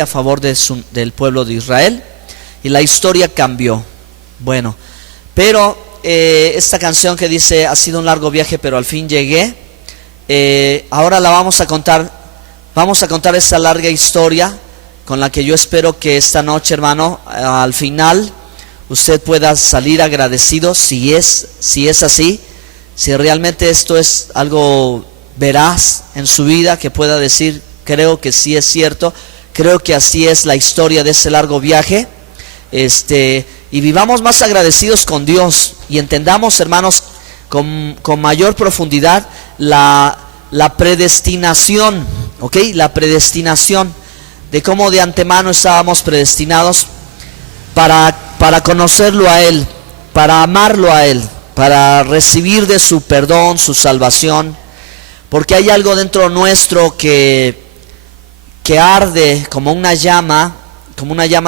a favor del pueblo de Israel, y la historia cambió. Bueno, pero esta canción que dice ha sido un largo viaje pero al fin llegué, ahora la vamos a contar esta larga historia con la que yo espero que esta noche, hermano, al final usted pueda salir agradecido, si es así, si realmente esto es algo veraz en su vida, que pueda decir: creo que sí es cierto, creo que así es la historia de ese largo viaje. Y vivamos más agradecidos con Dios y entendamos, hermanos, con mayor profundidad la predestinación, ¿ok? La predestinación, de cómo de antemano estábamos predestinados para conocerlo a Él, para amarlo a Él, para recibir de su perdón, su salvación, porque hay algo dentro nuestro que arde como una llama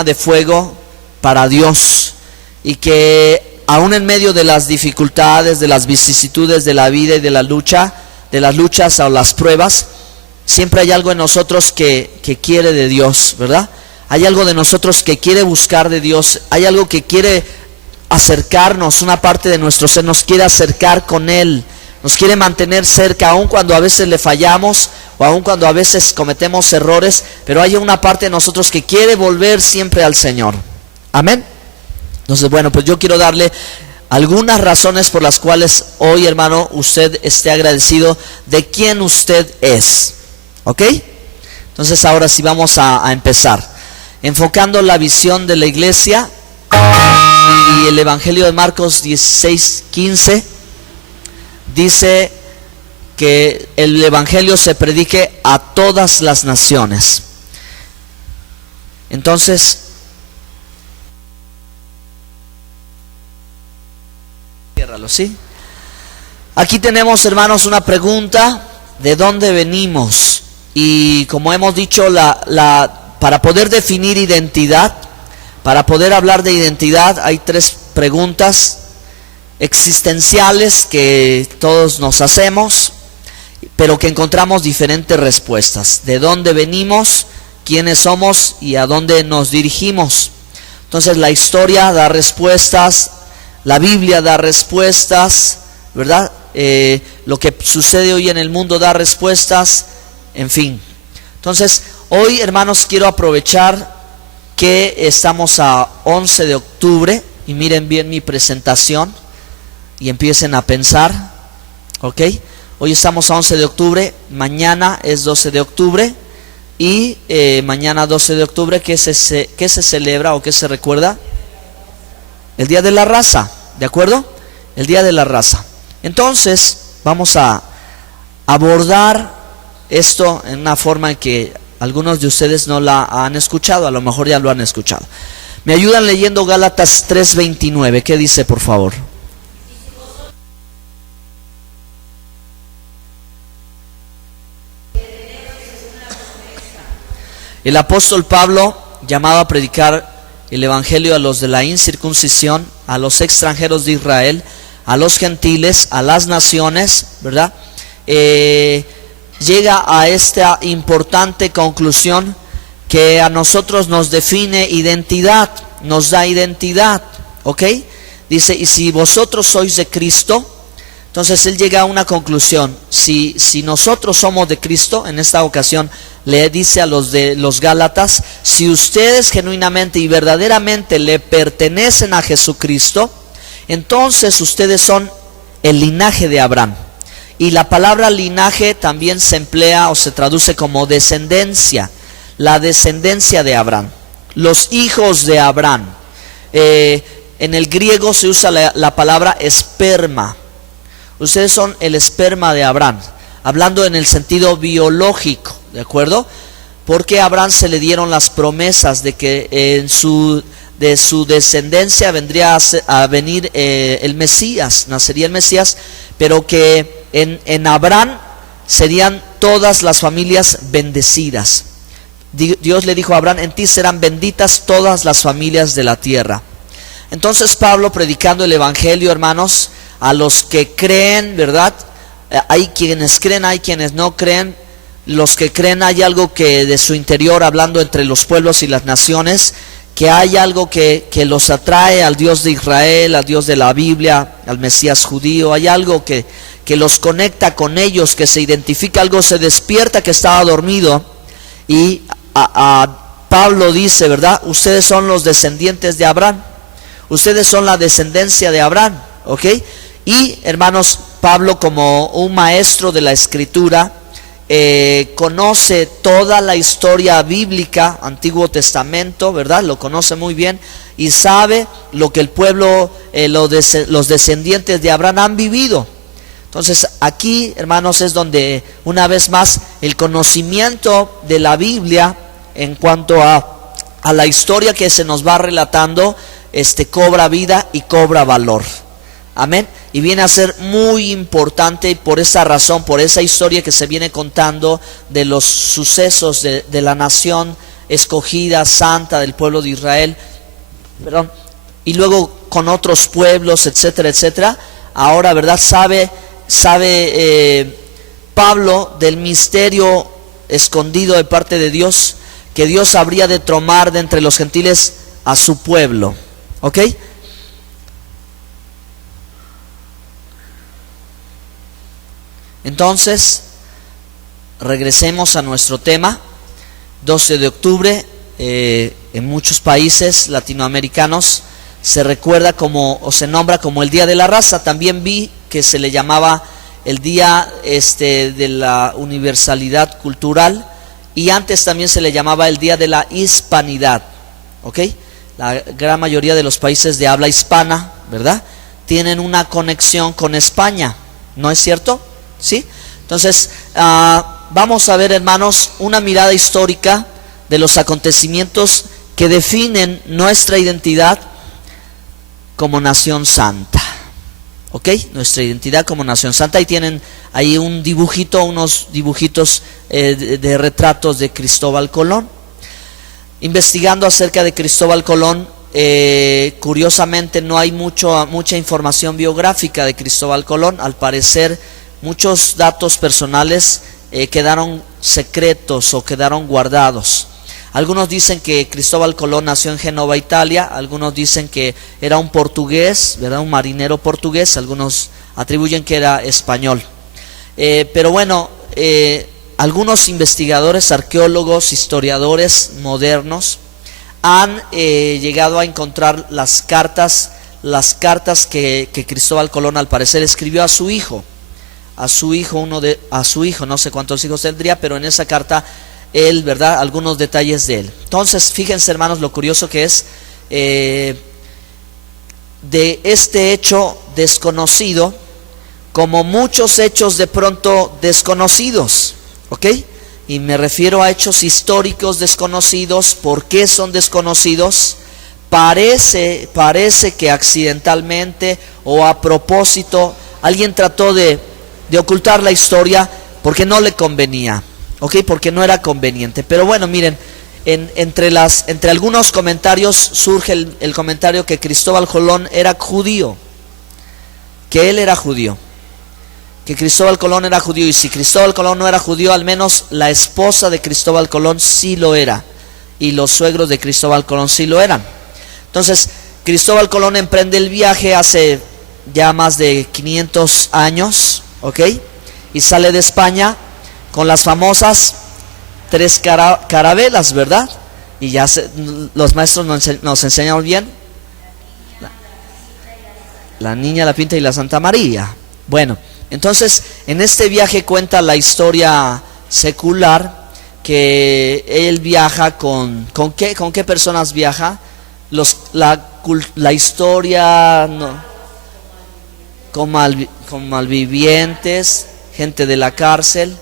de fuego para Dios, y que aún en medio de las dificultades, de las vicisitudes de la vida y de las luchas o las pruebas, siempre hay algo en nosotros que quiere de Dios, ¿verdad? Hay algo de nosotros que quiere buscar de Dios, hay algo que quiere acercarnos, una parte de nuestro ser nos quiere acercar con Él, nos quiere mantener cerca, aun cuando a veces le fallamos o aun cuando a veces cometemos errores, pero hay una parte de nosotros que quiere volver siempre al Señor. Amén. Entonces, bueno, pues yo quiero darle algunas razones por las cuales hoy, hermano, usted esté agradecido de quién usted es, ¿ok? Entonces ahora sí vamos a empezar enfocando la visión de la iglesia, y el Evangelio de Marcos 16:15 dice que el Evangelio se predique a todas las naciones. Entonces, ¿sí? Aquí tenemos, hermanos, una pregunta: ¿de dónde venimos? Y como hemos dicho, para poder definir identidad, para poder hablar de identidad, hay tres preguntas existenciales que todos nos hacemos, pero que encontramos diferentes respuestas: ¿de dónde venimos?, ¿quiénes somos?, y ¿a dónde nos dirigimos? Entonces la historia da respuestas, la Biblia da respuestas, ¿verdad? Lo que sucede hoy en el mundo da respuestas, en fin. Entonces, hoy, hermanos, quiero aprovechar que estamos a 11 de octubre, y miren bien mi presentación y empiecen a pensar, ¿ok? Hoy estamos a 11 de octubre, mañana es 12 de octubre, y mañana 12 de octubre, ¿qué se celebra o qué se recuerda? El Día de la Raza, ¿de acuerdo? El Día de la Raza. Entonces, vamos a abordar esto en una forma en que algunos de ustedes no la han escuchado, a lo mejor ya lo han escuchado. Me ayudan leyendo Gálatas 3:29, ¿qué dice, por favor? El apóstol Pablo, llamado a predicar el evangelio a los de la incircuncisión, a los extranjeros de Israel, a los gentiles, a las naciones, ¿verdad? Llega a esta importante conclusión que a nosotros nos define identidad, nos da identidad, ¿ok? Dice: y si vosotros sois de Cristo. Entonces él llega a una conclusión: si nosotros somos de Cristo, en esta ocasión le dice a los de los Gálatas: si ustedes genuinamente y verdaderamente le pertenecen a Jesucristo, entonces ustedes son el linaje de Abraham. Y la palabra linaje también se emplea o se traduce como descendencia, la descendencia de Abraham, los hijos de Abraham. En el griego se usa la palabra esperma. Ustedes son el esperma de Abraham, hablando en el sentido biológico, ¿de acuerdo? Porque a Abraham se le dieron las promesas de que de su descendencia vendría a venir el Mesías, nacería el Mesías, pero que en Abraham serían todas las familias bendecidas. Dios le dijo a Abraham: en ti serán benditas todas las familias de la tierra. Entonces Pablo, predicando el evangelio, hermanos, a los que creen, ¿verdad? Hay quienes creen, hay quienes no creen, los que creen hay algo que de su interior, hablando entre los pueblos y las naciones, que hay algo que los atrae al Dios de Israel, al Dios de la Biblia, al Mesías judío. Hay algo que los conecta con ellos, que se identifica, algo se despierta que estaba dormido. Y a Pablo dice, ¿verdad? Ustedes son los descendientes de Abraham. Ustedes son la descendencia de Abraham, ¿ok? Y hermanos, Pablo, como un maestro de la Escritura, conoce toda la historia bíblica, Antiguo Testamento, ¿verdad? Lo conoce muy bien y sabe lo que el pueblo, los descendientes de Abraham han vivido. Entonces aquí, hermanos, es donde una vez más el conocimiento de la Biblia en cuanto a la historia que se nos va relatando, cobra vida y cobra valor. Amén. Y viene a ser muy importante por esa razón, por esa historia que se viene contando de los sucesos de la nación escogida, santa, del pueblo de Israel. Perdón. Y luego con otros pueblos, etcétera, etcétera. Ahora, ¿verdad? Sabe Pablo del misterio escondido de parte de Dios, que Dios habría de tomar de entre los gentiles a su pueblo. ¿Ok? Entonces, regresemos a nuestro tema. 12 de octubre, en muchos países latinoamericanos se recuerda como, o se nombra como el Día de la Raza. También vi que se le llamaba el Día de la Universalidad Cultural, y antes también se le llamaba el Día de la Hispanidad. ¿Ok? La gran mayoría de los países de habla hispana, ¿verdad?, tienen una conexión con España, ¿no es cierto? ¿Sí? Entonces, vamos a ver, hermanos, una mirada histórica de los acontecimientos que definen nuestra identidad como nación santa. ¿Ok? Nuestra identidad como nación santa. Y tienen ahí un dibujito, unos dibujitos de retratos de Cristóbal Colón. Investigando acerca de Cristóbal Colón, curiosamente no hay mucha información biográfica de Cristóbal Colón. Al parecer, muchos datos personales quedaron secretos o quedaron guardados. Algunos dicen que Cristóbal Colón nació en Génova, Italia. Algunos dicen que era un portugués, ¿verdad?, un marinero portugués. Algunos atribuyen que era español. Pero bueno, algunos investigadores, arqueólogos, historiadores modernos han llegado a encontrar las cartas que Cristóbal Colón al parecer escribió a su hijo, no sé cuántos hijos tendría, pero en esa carta él, ¿verdad?, algunos detalles de él. Entonces, fíjense, hermanos, lo curioso que es de este hecho desconocido, como muchos hechos de pronto desconocidos, ¿ok? Y me refiero a hechos históricos desconocidos. ¿Por qué son desconocidos? Parece que accidentalmente o a propósito alguien trató de ocultar la historia porque no le convenía, ¿ok? Porque no era conveniente. Pero bueno, miren, entre algunos comentarios surge el comentario que Cristóbal Colón era judío, que él era judío, que Cristóbal Colón era judío. Y si Cristóbal Colón no era judío, al menos la esposa de Cristóbal Colón sí lo era, y los suegros de Cristóbal Colón sí lo eran. Entonces, Cristóbal Colón emprende el viaje hace ya más de 500 años, ¿ok? Y sale de España con las famosas 3 carabelas, ¿verdad? Y ya los maestros nos enseñaron bien. La Niña, la Pinta y la Santa María. Bueno, entonces en este viaje cuenta la historia secular que él viaja ¿con qué personas viaja? La historia, no, con malvivientes, gente de la cárcel,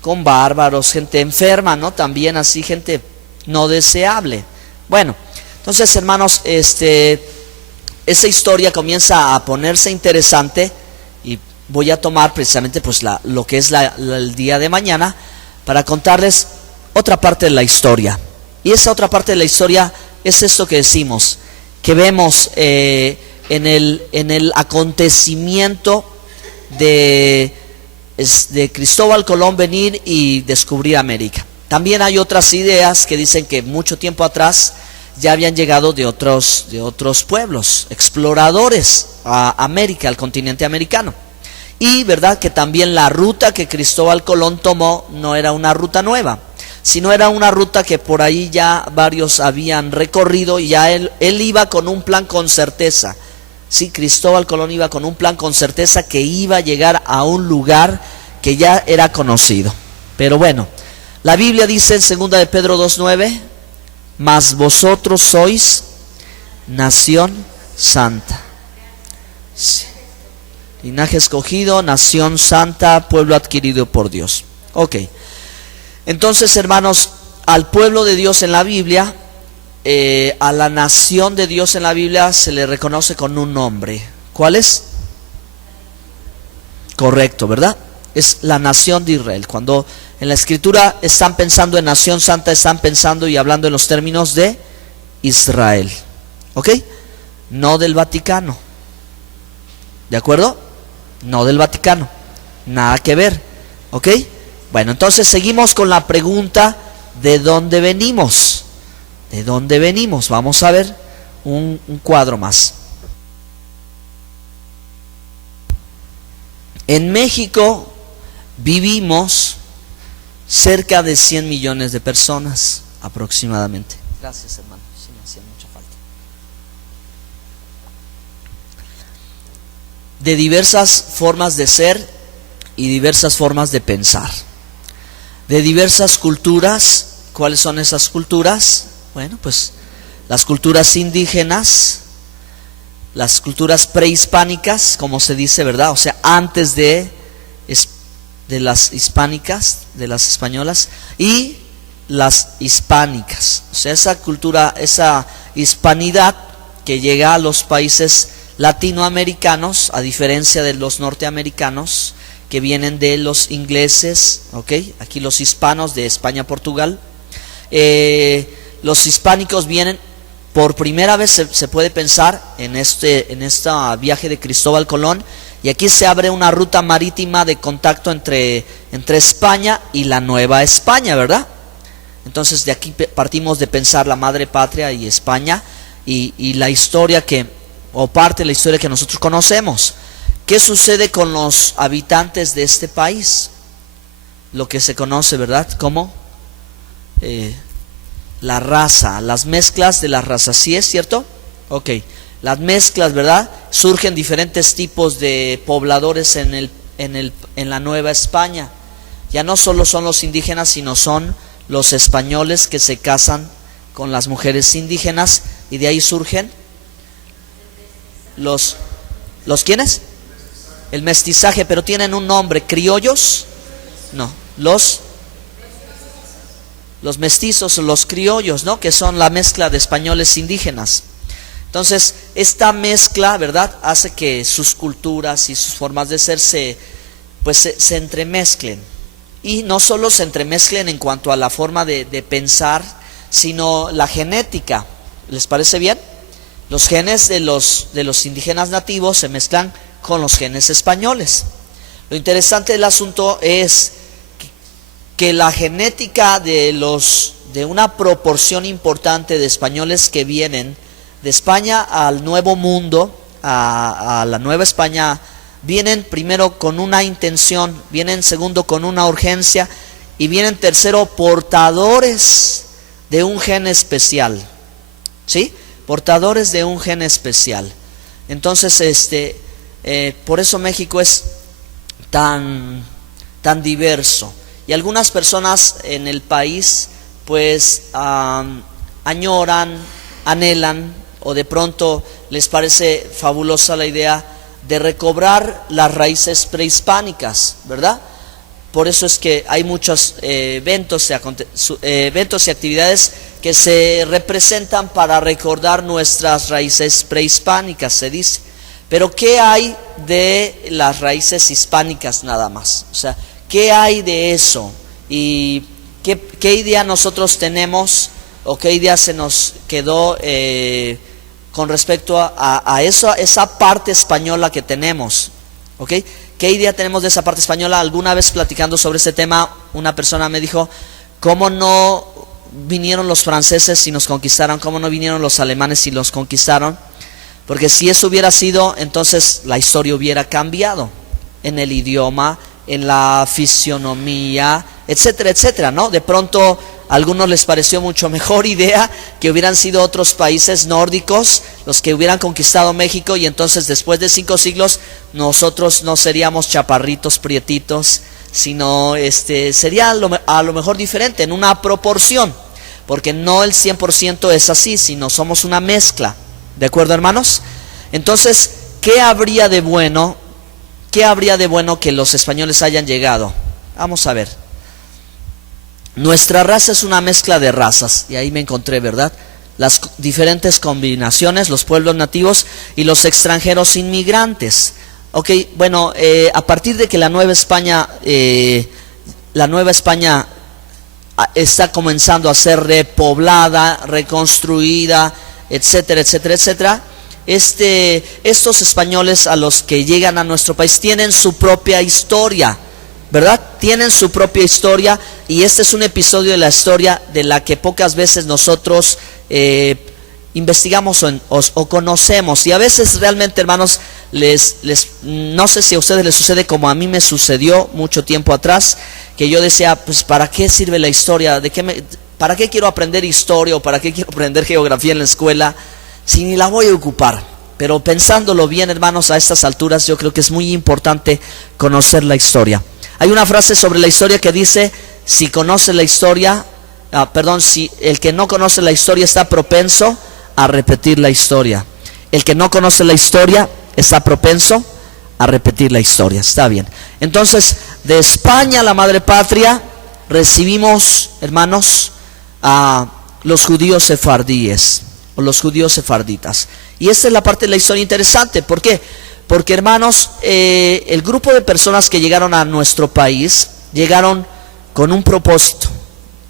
con bárbaros, gente enferma, ¿no? También así, gente no deseable. Bueno, entonces, hermanos, esa historia comienza a ponerse interesante, y voy a tomar precisamente pues lo que es el día de mañana para contarles otra parte de la historia. Y esa otra parte de la historia es esto que decimos, que vemos en el acontecimiento de es de Cristóbal Colón venir y descubrir América. También hay otras ideas que dicen que mucho tiempo atrás ya habían llegado de otros pueblos, exploradores a América, al continente americano. Y verdad que también la ruta que Cristóbal Colón tomó no era una ruta nueva, sino era una ruta que por ahí ya varios habían recorrido y ya él iba con un plan con certeza. Sí, Cristóbal Colón iba con un plan con certeza que iba a llegar a un lugar que ya era conocido. Pero bueno, la Biblia dice en 2 de Pedro 2:9, mas vosotros sois nación santa. Sí. Linaje escogido, nación santa, pueblo adquirido por Dios. Ok. Entonces, hermanos, al pueblo de Dios en la Biblia, a la nación de Dios en la Biblia se le reconoce con un nombre. ¿Cuál es? Correcto, ¿verdad? Es la nación de Israel. Cuando en la escritura están pensando en nación santa, están pensando y hablando en los términos de Israel. ¿Ok? No del Vaticano. ¿De acuerdo? No del Vaticano. Nada que ver. ¿Ok? Bueno, entonces seguimos con la pregunta: ¿de dónde venimos? ¿De dónde venimos? Vamos a ver un cuadro más. En México vivimos cerca de 100 millones de personas aproximadamente. Gracias, hermano, sí me hacía mucha falta. De diversas formas de ser y diversas formas de pensar. De diversas culturas. ¿Cuáles son esas culturas? Bueno, pues las culturas indígenas, las culturas prehispánicas, como se dice, ¿verdad? O sea, antes de las hispánicas, de las españolas, y las hispánicas. O sea, esa cultura, esa hispanidad que llega a los países latinoamericanos, a diferencia de los norteamericanos, que vienen de los ingleses, ¿ok? Aquí los hispanos de España, Portugal. Los hispánicos vienen, por primera vez se puede pensar en este viaje de Cristóbal Colón, y aquí se abre una ruta marítima de contacto entre España y la Nueva España, ¿verdad? Entonces de aquí partimos de pensar la madre patria y España y la historia o parte de la historia que nosotros conocemos. ¿Qué sucede con los habitantes de este país? Lo que se conoce, ¿verdad?, como la raza, las mezclas de las razas. ¿Sí es cierto? Ok, las mezclas, ¿verdad? Surgen diferentes tipos de pobladores en la Nueva España. Ya no solo son los indígenas, sino son los españoles que se casan con las mujeres indígenas, y de ahí surgen los ¿quiénes? El mestizaje, pero tienen un nombre. ¿Criollos? No, los mestizos, los criollos, ¿no? Que son la mezcla de españoles indígenas. Entonces, esta mezcla, ¿verdad?, hace que sus culturas y sus formas de ser se entremezclen. Y no solo se entremezclen en cuanto a la forma de pensar, sino la genética. ¿Les parece bien? Los genes de los indígenas nativos se mezclan con los genes españoles. Lo interesante del asunto es que la genética de una proporción importante de españoles que vienen de España al Nuevo Mundo, a la Nueva España, vienen primero con una intención, vienen segundo con una urgencia, y vienen tercero portadores de un gen especial. ¿Sí? Portadores de un gen especial. Entonces, por eso México es tan diverso. Y algunas personas en el país pues añoran, anhelan, o de pronto les parece fabulosa la idea de recobrar las raíces prehispánicas, ¿verdad? Por eso es que hay muchos eventos y actividades que se representan para recordar nuestras raíces prehispánicas, se dice. Pero ¿qué hay de las raíces hispánicas nada más? O sea, ¿qué hay de eso? ¿Y qué idea nosotros tenemos, o qué idea se nos quedó con respecto a esa parte española que tenemos? ¿Ok? ¿Qué idea tenemos de esa parte española? Alguna vez platicando sobre este tema, una persona me dijo, ¿cómo no vinieron los franceses y nos conquistaron? ¿Cómo no vinieron los alemanes y los conquistaron? Porque si eso hubiera sido, entonces la historia hubiera cambiado en el idioma, en la fisionomía, etcétera, etcétera, ¿no? De pronto a algunos les pareció mucho mejor idea que hubieran sido otros países nórdicos los que hubieran conquistado México, y entonces después de 5 siglos nosotros no seríamos chaparritos, prietitos, sino sería a lo mejor diferente en una proporción, porque no el 100% es así, sino somos una mezcla. ¿De acuerdo, hermanos? Entonces, ¿qué habría de bueno? ¿Qué habría de bueno que los españoles hayan llegado? Vamos a ver. Nuestra raza es una mezcla de razas, y ahí me encontré, ¿verdad? Las diferentes combinaciones, los pueblos nativos y los extranjeros inmigrantes. Ok, bueno, a partir de que la Nueva España está comenzando a ser repoblada, reconstruida, etcétera, etcétera, etcétera, estos españoles a los que llegan a nuestro país tienen su propia historia, ¿verdad? Tienen su propia historia, y este es un episodio de la historia de la que pocas veces nosotros investigamos o conocemos, y a veces realmente, hermanos, no sé si a ustedes les sucede como a mí me sucedió mucho tiempo atrás, que yo decía, pues ¿para qué sirve la historia? ¿Para qué quiero aprender historia o para qué quiero aprender geografía en la escuela si ni la voy a ocupar? Pero pensándolo bien, hermanos, a estas alturas yo creo que es muy importante conocer la historia. Hay una frase sobre la historia que dice, si conoce la historia, si el que no conoce la historia está propenso a repetir la historia. El que no conoce la historia está propenso a repetir la historia. Está bien. Entonces, de España, la madre patria, recibimos, hermanos, a los judíos sefardíes o los judíos sefarditas. Y esta es la parte de la historia interesante. ¿Por qué? Porque, hermanos, el grupo de personas que llegaron a nuestro país llegaron con un propósito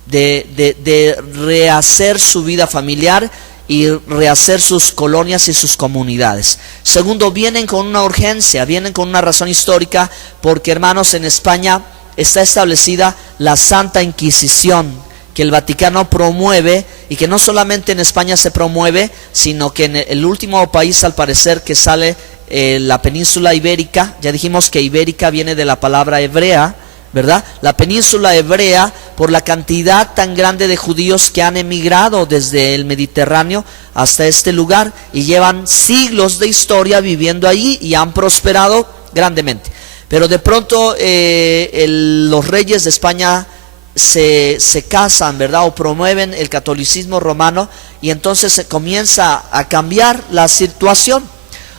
de rehacer su vida familiar y rehacer sus colonias y sus comunidades. Segundo, vienen con una urgencia, vienen con una razón histórica, porque, hermanos, en España está establecida la Santa Inquisición, que el Vaticano promueve, y que no solamente en España se promueve, sino que en el último país, al parecer, que sale la península ibérica. Ya dijimos que ibérica viene de la palabra hebrea, ¿verdad? La península hebrea, por la cantidad tan grande de judíos que han emigrado desde el Mediterráneo hasta este lugar, y llevan siglos de historia viviendo allí y han prosperado grandemente. Pero de pronto los reyes de España se casan, ¿verdad? O promueven el catolicismo romano, y entonces se comienza a cambiar la situación,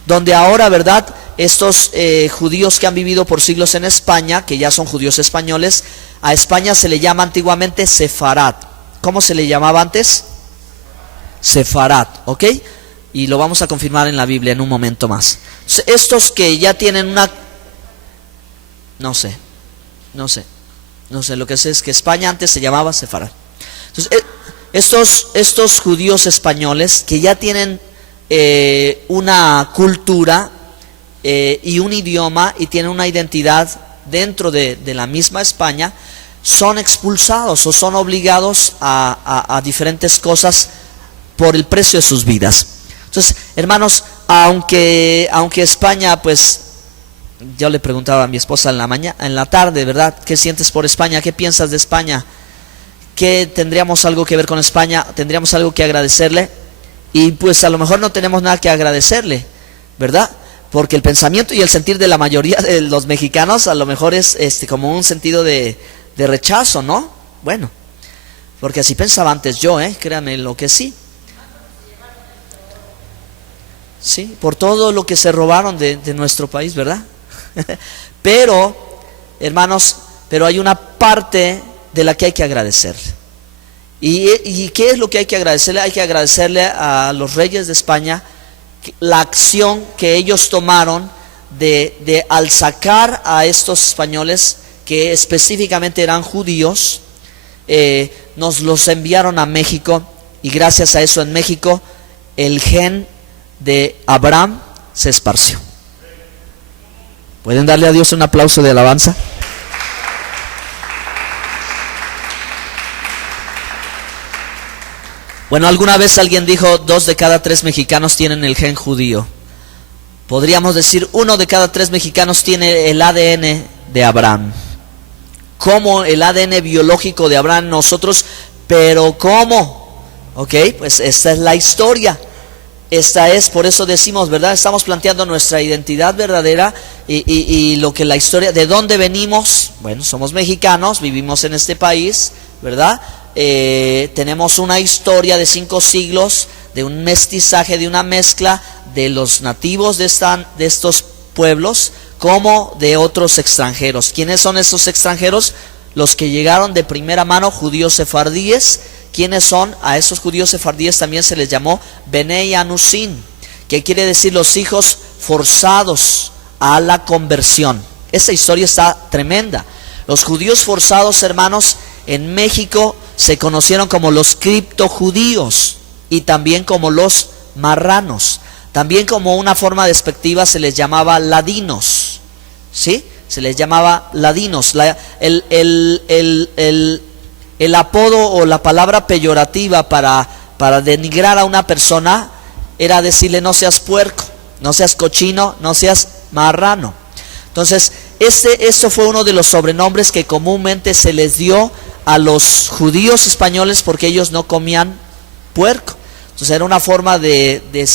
donde ahora, ¿verdad?, estos judíos que han vivido por siglos en España, que ya son judíos españoles, a España se le llama antiguamente Sefarad. ¿Cómo se le llamaba antes? Sefarad, ¿ok? Y lo vamos a confirmar en la Biblia en un momento más. Estos que ya tienen una... No sé, lo que sé es que España antes se llamaba Sefarad. Entonces, estos judíos españoles que ya tienen una cultura y un idioma, y tienen una identidad dentro de la misma España, son expulsados o son obligados a diferentes cosas por el precio de sus vidas. Entonces, hermanos, aunque España, pues, yo le preguntaba a mi esposa en la tarde, ¿verdad? ¿Qué sientes por España? ¿Qué piensas de España? ¿Qué tendríamos algo que ver con España? ¿Tendríamos algo que agradecerle? Y pues a lo mejor no tenemos nada que agradecerle, ¿verdad? Porque el pensamiento y el sentir de la mayoría de los mexicanos a lo mejor es como un sentido de rechazo, ¿no? Bueno, porque así pensaba antes yo, créanme lo que sí. Sí, por todo lo que se robaron de nuestro país, ¿verdad? Pero, hermanos, hay una parte de la que hay que agradecer. ¿Y qué es lo que hay que agradecerle? Hay que agradecerle a los reyes de España la acción que ellos tomaron de al sacar a estos españoles, que específicamente eran judíos, nos los enviaron a México, y gracias a eso en México el gen de Abraham se esparció. ¿Pueden darle a Dios un aplauso de alabanza? Bueno, alguna vez alguien dijo 2 de cada 3 mexicanos tienen el gen judío. Podríamos decir 1 de cada 3 mexicanos tiene el ADN de Abraham. ¿Cómo el ADN biológico de Abraham nosotros? Pero ¿cómo? Ok, pues esta es la historia. Esta es, por eso decimos, ¿verdad? Estamos planteando nuestra identidad verdadera y lo que la historia, ¿de dónde venimos? Bueno, somos mexicanos, vivimos en este país, ¿verdad? Tenemos una historia de 5 siglos, de un mestizaje, de una mezcla de los nativos de estos pueblos como de otros extranjeros. ¿Quiénes son esos extranjeros? Los que llegaron de primera mano, judíos sefardíes. ¿Quiénes son? A esos judíos sefardíes también se les llamó Benei Anusin, que quiere decir los hijos forzados a la conversión. Esa historia está tremenda. Los judíos forzados, hermanos, en México se conocieron como los criptojudíos y también como los marranos. También como una forma despectiva se les llamaba ladinos, ¿sí? Se les llamaba ladinos. El apodo o la palabra peyorativa para denigrar a una persona era decirle no seas puerco, no seas cochino, no seas marrano. Entonces, esto fue uno de los sobrenombres que comúnmente se les dio a los judíos españoles porque ellos no comían puerco. Entonces era una forma de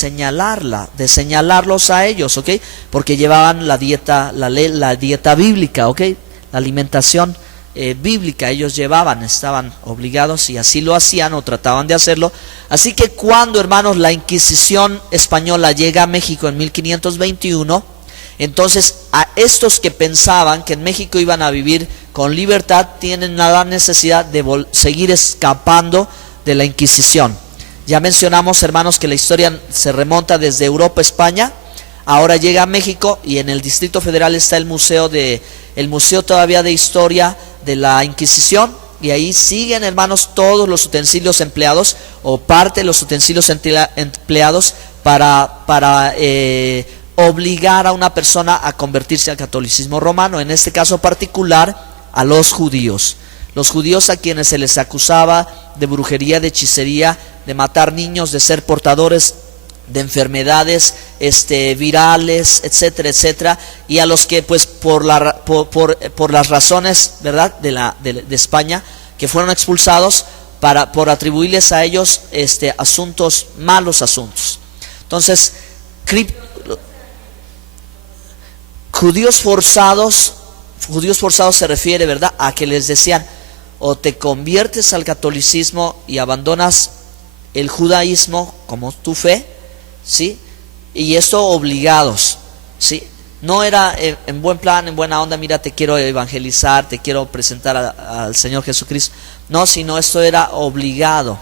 señalarlos a ellos, ¿ok? Porque llevaban la dieta bíblica, ¿ok? La alimentación bíblica ellos llevaban, estaban obligados y así lo hacían o trataban de hacerlo. Así que cuando, hermanos, la Inquisición española llega a México en 1521, entonces a estos que pensaban que en México iban a vivir con libertad tienen la necesidad de seguir escapando de la Inquisición. Ya mencionamos, hermanos, que la historia se remonta desde Europa, España, ahora llega a México y en el Distrito Federal está el museo todavía de historia de la Inquisición, y ahí siguen, hermanos, todos los utensilios empleados o parte de los utensilios empleados para obligar a una persona a convertirse al catolicismo romano, en este caso particular a los judíos. Los judíos a quienes se les acusaba de brujería, de hechicería, de matar niños, de ser portadores de enfermedades virales, etcétera, etcétera, y a los que pues por las razones, ¿verdad?, de España, que fueron expulsados por atribuirles a ellos malos asuntos. Entonces, judíos forzados se refiere, ¿verdad?, a que les decían o te conviertes al catolicismo y abandonas el judaísmo como tu fe, ¿sí? Y esto obligados, ¿sí? No era en buen plan, en buena onda, mira, te quiero evangelizar, te quiero presentar al Señor Jesucristo. No, sino esto era obligado.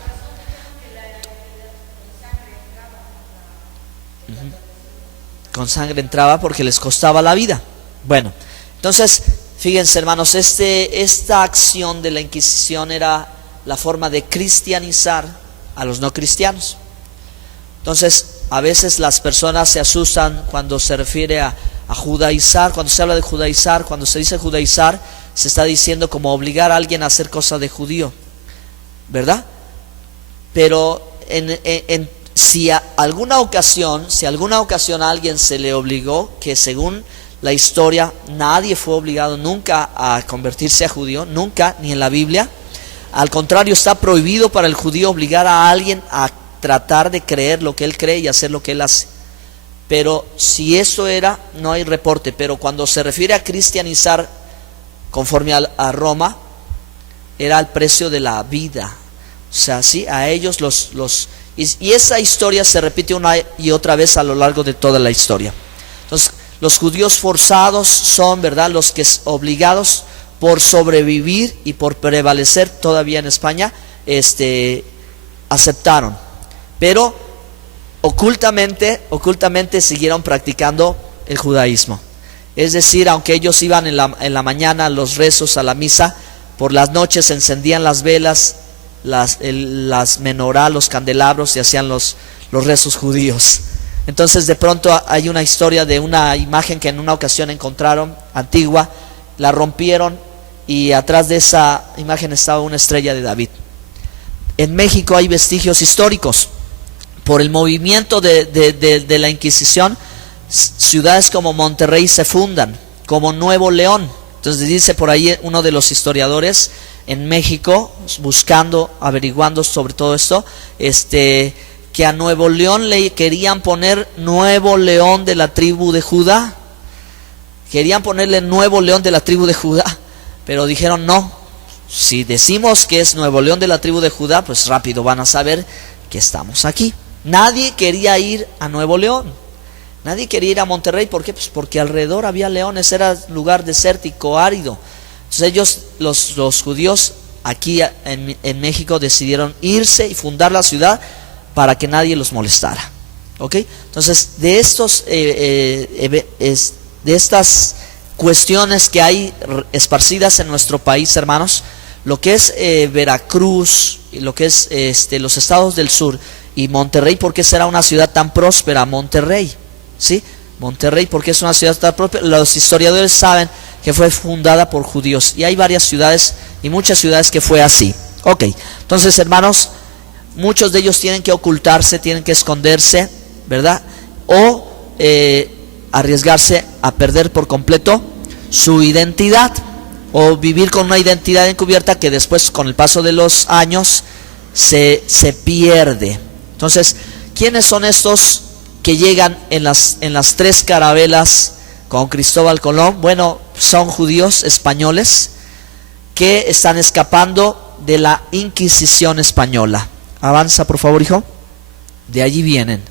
Con sangre entraba porque les costaba la vida. Bueno, entonces, fíjense, hermanos, esta acción de la Inquisición era la forma de cristianizar a los no cristianos. Entonces, a veces las personas se asustan cuando se refiere a judaizar, cuando se habla de judaizar, cuando se dice judaizar, se está diciendo como obligar a alguien a hacer cosas de judío, ¿verdad? Pero si alguna ocasión a alguien se le obligó, que según la historia nadie fue obligado nunca a convertirse a judío, nunca, ni en la Biblia. Al contrario, está prohibido para el judío obligar a alguien a tratar de creer lo que él cree y hacer lo que él hace. Pero si eso era, no hay reporte. Pero cuando se refiere a cristianizar conforme a Roma, era al precio de la vida. O sea, sí, a ellos y esa historia se repite una y otra vez a lo largo de toda la historia. Entonces, los judíos forzados son, ¿verdad?, los que obligados por sobrevivir y por prevalecer todavía en España, aceptaron. Pero ocultamente siguieron practicando el judaísmo. Es decir, aunque ellos iban en la mañana a los rezos, a la misa, por las noches encendían las velas, las menorá, los candelabros, y hacían los rezos judíos. Entonces de pronto hay una historia de una imagen que en una ocasión encontraron, antigua, la rompieron y atrás de esa imagen estaba una estrella de David. En México hay vestigios históricos. Por el movimiento de la Inquisición, ciudades como Monterrey se fundan, como Nuevo León. Entonces dice por ahí uno de los historiadores en México, buscando, averiguando sobre todo esto, que a Nuevo León le querían poner Nuevo León de la tribu de Judá. Querían ponerle Nuevo León de la tribu de Judá, pero dijeron no. Si decimos que es Nuevo León de la tribu de Judá, pues rápido van a saber que estamos aquí. Nadie quería ir a Nuevo León. Nadie quería ir a Monterrey. ¿Por qué? Pues porque alrededor había leones, era lugar desértico, árido. Entonces ellos, los judíos aquí en México, decidieron irse y fundar la ciudad para que nadie los molestara. ¿Ok? Entonces de estas cuestiones que hay esparcidas en nuestro país, hermanos, lo que es Veracruz, y lo que es los estados del sur y Monterrey, ¿por qué será una ciudad tan próspera? Monterrey, ¿sí? Monterrey, ¿por qué es una ciudad tan próspera? Los historiadores saben que fue fundada por judíos y hay varias ciudades y muchas ciudades que fue así. Ok, entonces hermanos, muchos de ellos tienen que ocultarse, tienen que esconderse, ¿verdad? O arriesgarse a perder por completo su identidad, o vivir con una identidad encubierta que después, con el paso de los años, se pierde. Entonces, ¿quiénes son estos que llegan en las tres carabelas con Cristóbal Colón? Bueno, son judíos españoles que están escapando de la Inquisición española. Avanza, por favor, hijo. De allí vienen.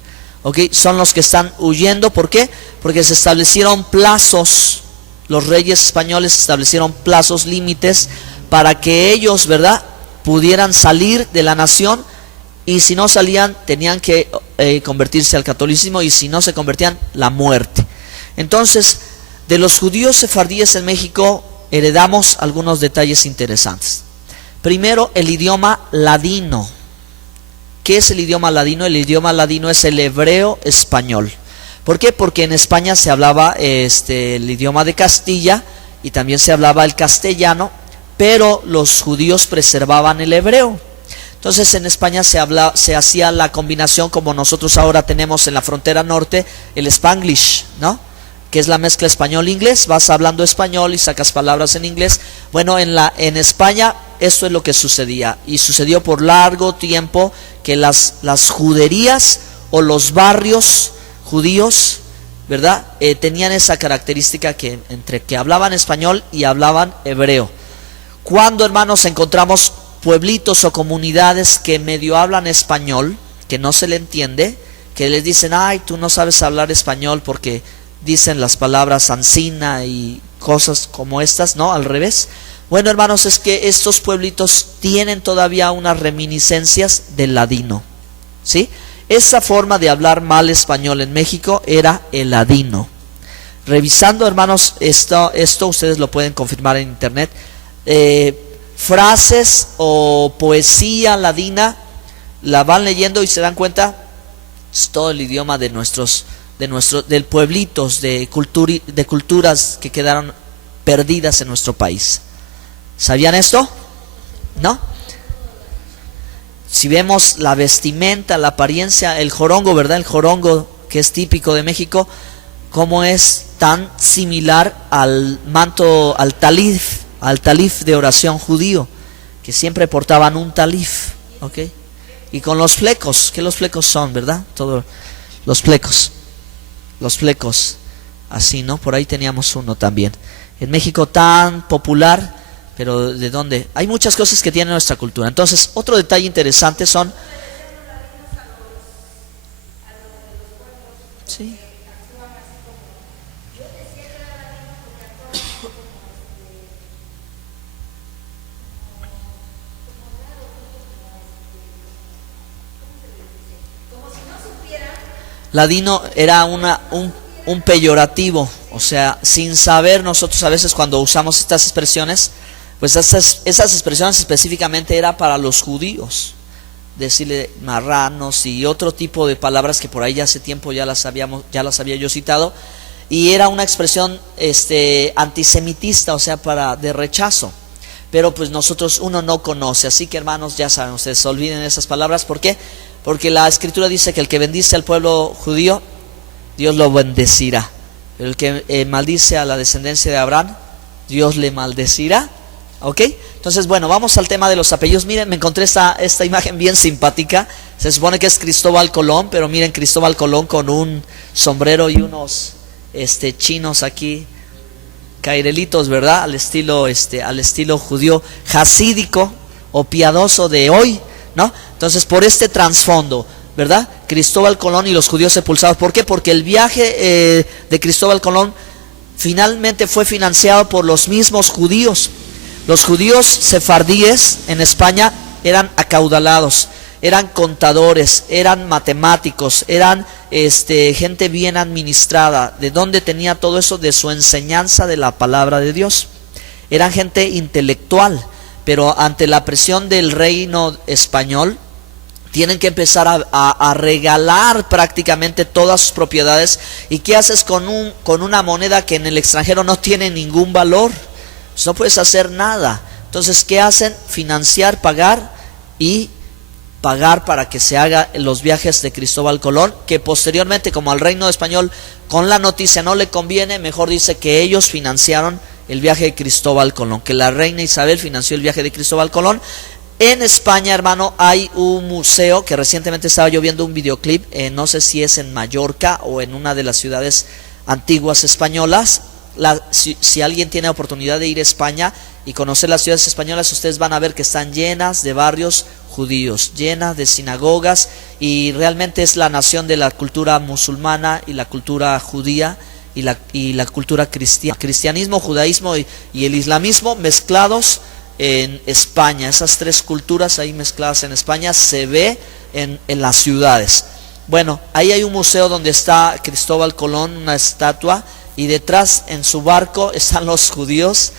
¿Okay? Son los que están huyendo. ¿Por qué? Porque se establecieron plazos. Los reyes españoles establecieron plazos, límites, para que ellos, ¿verdad?, pudieran salir de la nación, y si no salían tenían que convertirse al catolicismo, y si no se convertían, la muerte. Entonces, de los judíos sefardíes en México heredamos algunos detalles interesantes. Primero, el idioma ladino. ¿Qué es el idioma ladino? El idioma ladino es el hebreo español. ¿Por qué? Porque en España se hablaba el idioma de Castilla y también se hablaba el castellano, pero los judíos preservaban el hebreo. Entonces en España se hacía la combinación, como nosotros ahora tenemos en la frontera norte, el Spanglish, ¿no?, que es la mezcla español-inglés. Vas hablando español y sacas palabras en inglés. Bueno, en España esto es lo que sucedía, y sucedió por largo tiempo, que las juderías o los barrios judíos, ¿verdad?, tenían esa característica entre que hablaban español y hablaban hebreo. Cuando, hermanos, encontramos pueblitos o comunidades que medio hablan español, que no se le entiende, que les dicen, ay, tú no sabes hablar español porque dicen las palabras ancina y cosas como estas, no, al revés. Bueno, hermanos, es que estos pueblitos tienen todavía unas reminiscencias del ladino, ¿sí? Esa forma de hablar mal español en México era el ladino. Revisando, hermanos, esto ustedes lo pueden confirmar en internet. Frases o poesía ladina, la van leyendo y se dan cuenta, es todo el idioma de del pueblitos, de culturas que quedaron perdidas en nuestro país. ¿Sabían esto? ¿No? Si vemos la vestimenta, la apariencia, el jorongo, ¿verdad? El jorongo que es típico de México, cómo es tan similar al manto, al talif de oración judío, que siempre portaban un talif, ¿ok? Y con los flecos, que los flecos son, ¿verdad? Todos los flecos, así, ¿no? Por ahí teníamos uno también. En México tan popular. Pero ¿de dónde? Hay muchas cosas que tiene nuestra cultura. Entonces, otro detalle interesante son... Sí. Ladino era un peyorativo, o sea, sin saber nosotros a veces cuando usamos estas expresiones, pues esas expresiones específicamente era para los judíos, decirle marranos y otro tipo de palabras que por ahí ya hace tiempo ya las había yo citado, y era una expresión antisemitista, o sea, de rechazo. Pero pues uno no conoce, así que hermanos, ya saben ustedes, olviden esas palabras. ¿Por qué? Porque la Escritura dice que el que bendice al pueblo judío, Dios lo bendecirá. Pero el que maldice a la descendencia de Abraham, Dios le maldecirá. ¿Ok? Entonces, bueno, vamos al tema de los apellidos. Miren, me encontré esta imagen bien simpática. Se supone que es Cristóbal Colón, pero miren, Cristóbal Colón con un sombrero y unos chinos aquí, cairelitos, ¿verdad? Al estilo judío jasídico o piadoso de hoy, ¿no? Entonces, por este trasfondo, ¿verdad? Cristóbal Colón y los judíos expulsados. ¿Por qué? Porque el viaje de Cristóbal Colón finalmente fue financiado por los mismos judíos. Los judíos sefardíes en España eran acaudalados, eran contadores, eran matemáticos, eran gente bien administrada. ¿De dónde tenía todo eso? De su enseñanza de la palabra de Dios. Eran gente intelectual, pero ante la presión del reino español tienen que empezar a regalar prácticamente todas sus propiedades. ¿Y qué haces con una moneda que en el extranjero no tiene ningún valor? Pues no puedes hacer nada. Entonces, ¿qué hacen? Financiar, pagar para que se haga los viajes de Cristóbal Colón, que posteriormente, como al reino español con la noticia no le conviene, mejor dice que ellos financiaron el viaje de Cristóbal Colón, que la reina Isabel financió el viaje de Cristóbal Colón. En España, hermano, hay un museo que recientemente estaba yo viendo un videoclip, no sé si es en Mallorca o en una de las ciudades antiguas españolas. Si alguien tiene oportunidad de ir a España y conocer las ciudades españolas, ustedes van a ver que están llenas de barrios judíos, llenas de sinagogas, y realmente es la nación de la cultura musulmana y la cultura judía y la cultura cristiana. Cristianismo, judaísmo y el islamismo mezclados en España. Esas tres culturas ahí mezcladas en España se ve en las ciudades. Bueno, ahí hay un museo donde está Cristóbal Colón, una estatua, y detrás en su barco están los judíos,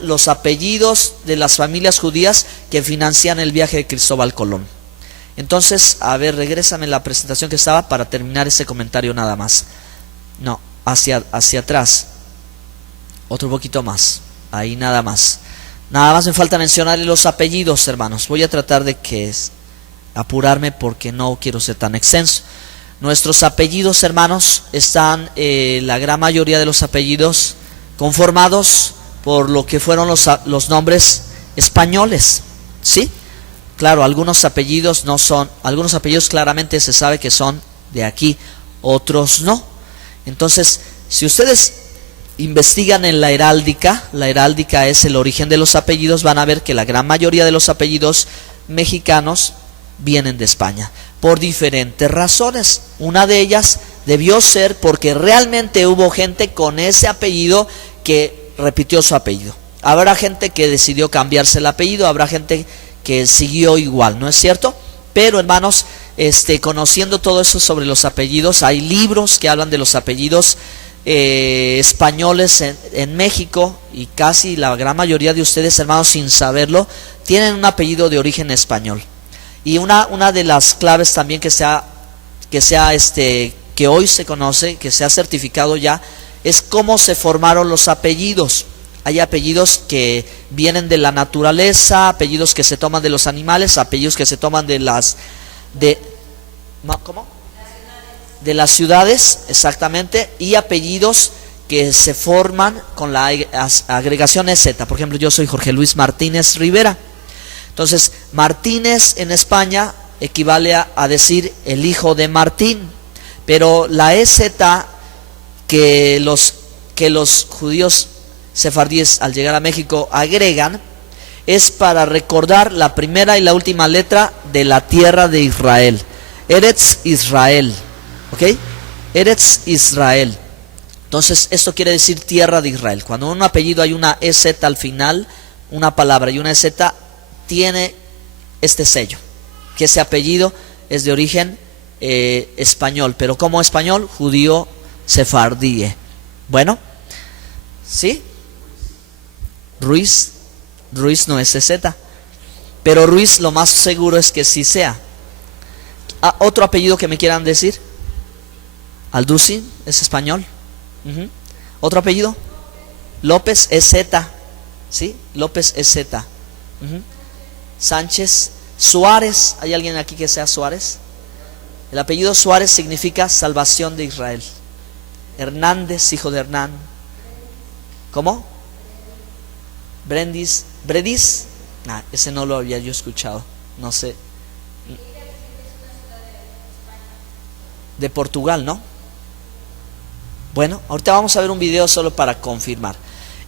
los apellidos de las familias judías que financian el viaje de Cristóbal Colón. Entonces, a ver, regrésame la presentación que estaba para terminar ese comentario nada más. No, hacia atrás. Otro poquito más. Ahí nada más. Nada más me falta mencionarle los apellidos, hermanos. Voy a tratar de apurarme porque no quiero ser tan extenso. Nuestros apellidos, hermanos, están, la gran mayoría de los apellidos, conformados por lo que fueron los nombres españoles, ¿sí? Claro, algunos apellidos claramente se sabe que son de aquí, otros no. Entonces, si ustedes investigan en la heráldica es el origen de los apellidos, van a ver que la gran mayoría de los apellidos mexicanos vienen de España, por diferentes razones. Una de ellas debió ser porque realmente hubo gente con ese apellido que repitió su apellido. Habrá gente que decidió cambiarse el apellido, habrá gente que siguió igual, ¿no es cierto? Pero hermanos, conociendo todo eso sobre los apellidos, hay libros que hablan de los apellidos españoles en México, y casi la gran mayoría de ustedes, hermanos, sin saberlo, tienen un apellido de origen español. Y una de las claves también que hoy se conoce, que se ha certificado ya, es cómo se formaron los apellidos. Hay apellidos que vienen de la naturaleza, apellidos que se toman de los animales, apellidos que se toman de las ciudades, exactamente, y apellidos que se forman con la agregación EZ. Por ejemplo, yo soy Jorge Luis Martínez Rivera. Entonces, Martínez en España equivale a decir el hijo de Martín, pero la EZ que los judíos sefardíes al llegar a México agregan es para recordar la primera y la última letra de la tierra de Israel, Eretz Israel, ¿ok? Eretz Israel. Entonces, esto quiere decir tierra de Israel. Cuando en un apellido hay una EZ al final, una palabra y una EZ, tiene este sello, que ese apellido es de origen español, pero como español, judío sefardíe. Bueno, ¿sí? Ruiz no es EZ. pero Ruiz lo más seguro es que sí sea. ¿Otro apellido que me quieran decir? Alducin, es español. ¿Otro apellido? López es Z, ¿sí? López es Z. Sánchez. Suárez, ¿hay alguien aquí que sea Suárez? El apellido Suárez significa salvación de Israel. Hernández, hijo de Hernán. ¿Cómo? Bredis. Ese no lo había yo escuchado. No sé. De Portugal, ¿no? Bueno, ahorita vamos a ver un video solo para confirmar.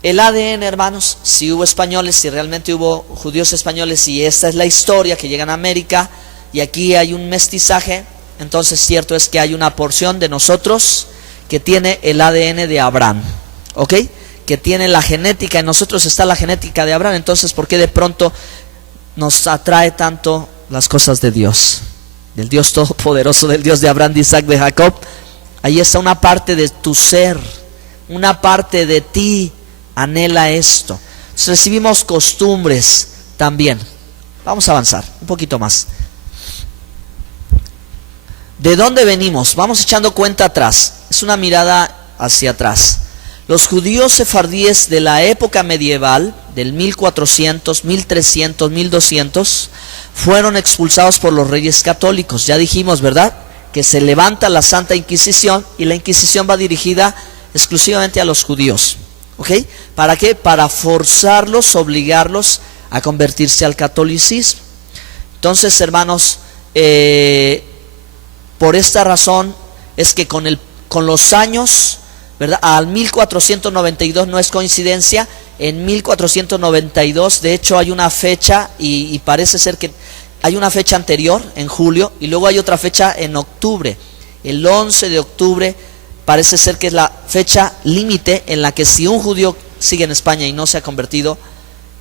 El ADN, hermanos, si hubo españoles, si realmente hubo judíos españoles, y esta es la historia que llegan a América, y aquí hay un mestizaje, entonces cierto es que hay una porción de nosotros que tiene el ADN de Abraham, ¿ok? Que tiene la genética, en nosotros está la genética de Abraham. Entonces, ¿por qué de pronto nos atrae tanto las cosas de Dios? Del Dios todopoderoso, del Dios de Abraham, de Isaac, de Jacob. Ahí está una parte de tu ser, una parte de ti anhela esto. Entonces, recibimos costumbres también. Vamos a avanzar un poquito más. ¿De dónde venimos? Vamos echando cuenta atrás. Es una mirada hacia atrás. Los judíos sefardíes de la época medieval, del 1400, 1300, 1200, fueron expulsados por los reyes católicos. Ya dijimos, ¿verdad?, que se levanta la Santa Inquisición, y la Inquisición va dirigida exclusivamente a los judíos. ¿Ok? ¿Para qué? Para forzarlos, obligarlos a convertirse al catolicismo. Entonces, hermanos, por esta razón es que con los años, ¿verdad?, al 1492 no es coincidencia. En 1492, de hecho, hay una fecha, y parece ser que hay una fecha anterior, en julio, y luego hay otra fecha en octubre. El 11 de octubre parece ser que es la fecha límite en la que si un judío sigue en España y no se ha convertido,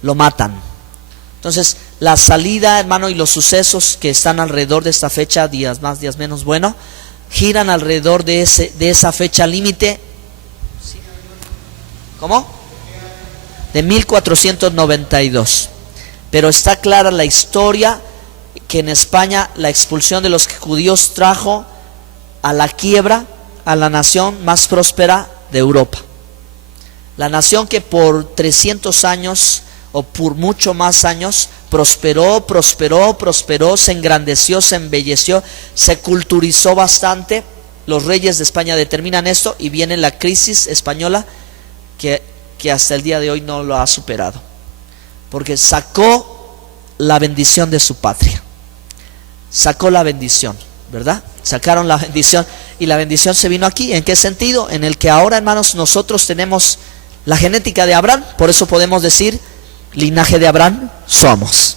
lo matan. Entonces, la salida, hermano, y los sucesos que están alrededor de esta fecha, días más, días menos, bueno, giran alrededor de esa fecha límite. ¿Cómo? De 1492. Pero está clara la historia que en España la expulsión de los judíos trajo a la quiebra a la nación más próspera de Europa. La nación que por 300 años o por mucho más años prosperó, se engrandeció, se embelleció, se culturizó bastante. Los reyes de España determinan esto, y viene la crisis española que hasta el día de hoy no lo ha superado, porque sacó la bendición de su patria. Sacó la bendición, ¿verdad? Sacaron la bendición, y la bendición se vino aquí. ¿En qué sentido? En el que ahora, hermanos, nosotros tenemos la genética de Abraham, por eso podemos decir linaje de Abraham somos,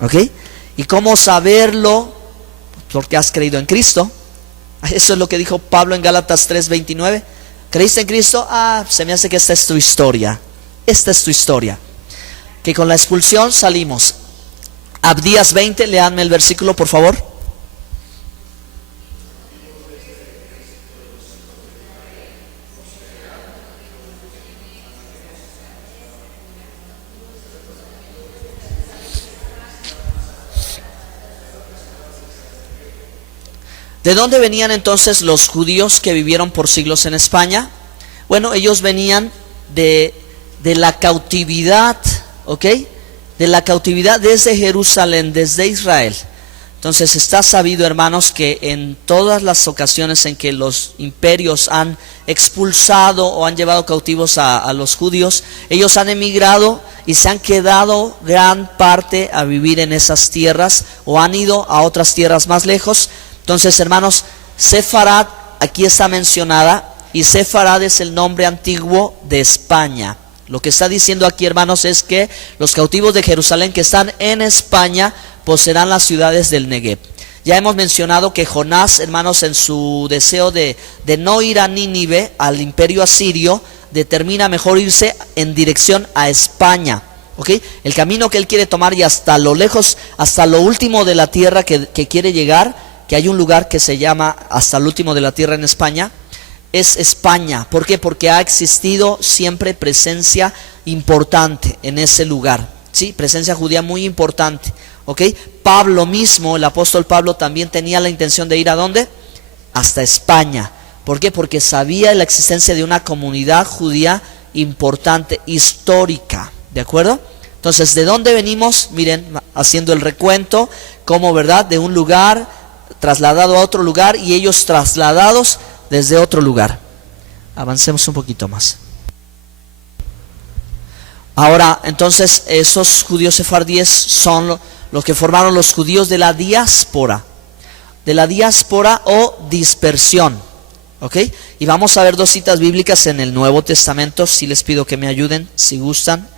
¿ok? ¿Y cómo saberlo? Porque has creído en Cristo. Eso es lo que dijo Pablo en Gálatas 3:29. ¿Creíste en Cristo? Se me hace que esta es tu historia. Esta es tu historia. Que con la expulsión salimos. Abdías 20, leanme el versículo, por favor. ¿De dónde venían entonces los judíos que vivieron por siglos en España? Bueno, ellos venían de la cautividad, ¿ok? De la cautividad desde Jerusalén, desde Israel. Entonces está sabido, hermanos, que en todas las ocasiones en que los imperios han expulsado o han llevado cautivos a los judíos, ellos han emigrado y se han quedado gran parte a vivir en esas tierras, o han ido a otras tierras más lejos. Entonces, hermanos, Sefarad aquí está mencionada, y Sefarad es el nombre antiguo de España. Lo que está diciendo aquí, hermanos, es que los cautivos de Jerusalén que están en España poseerán las ciudades del Negev. Ya hemos mencionado que Jonás, hermanos, en su deseo de no ir a Nínive, al imperio asirio, determina mejor irse en dirección a España. ¿Okay? El camino que él quiere tomar, y hasta lo lejos, hasta lo último de la tierra que quiere llegar, que hay un lugar que se llama hasta el último de la tierra en España, es España. ¿Por qué? Porque ha existido siempre presencia importante en ese lugar, ¿sí? Presencia judía muy importante, ¿ok? Pablo mismo, el apóstol Pablo, también tenía la intención de ir ¿a dónde? Hasta España. ¿Por qué? Porque sabía la existencia de una comunidad judía importante, histórica, ¿de acuerdo? Entonces, ¿de dónde venimos? Miren, haciendo el recuento, como, ¿verdad? De un lugar trasladado a otro lugar y ellos trasladados desde otro lugar. Avancemos un poquito más. Ahora, entonces, esos judíos sefardíes son los que formaron los judíos de la diáspora o dispersión, ¿ok? Y vamos a ver dos citas bíblicas en el Nuevo Testamento. Sí les pido que me ayuden, si gustan,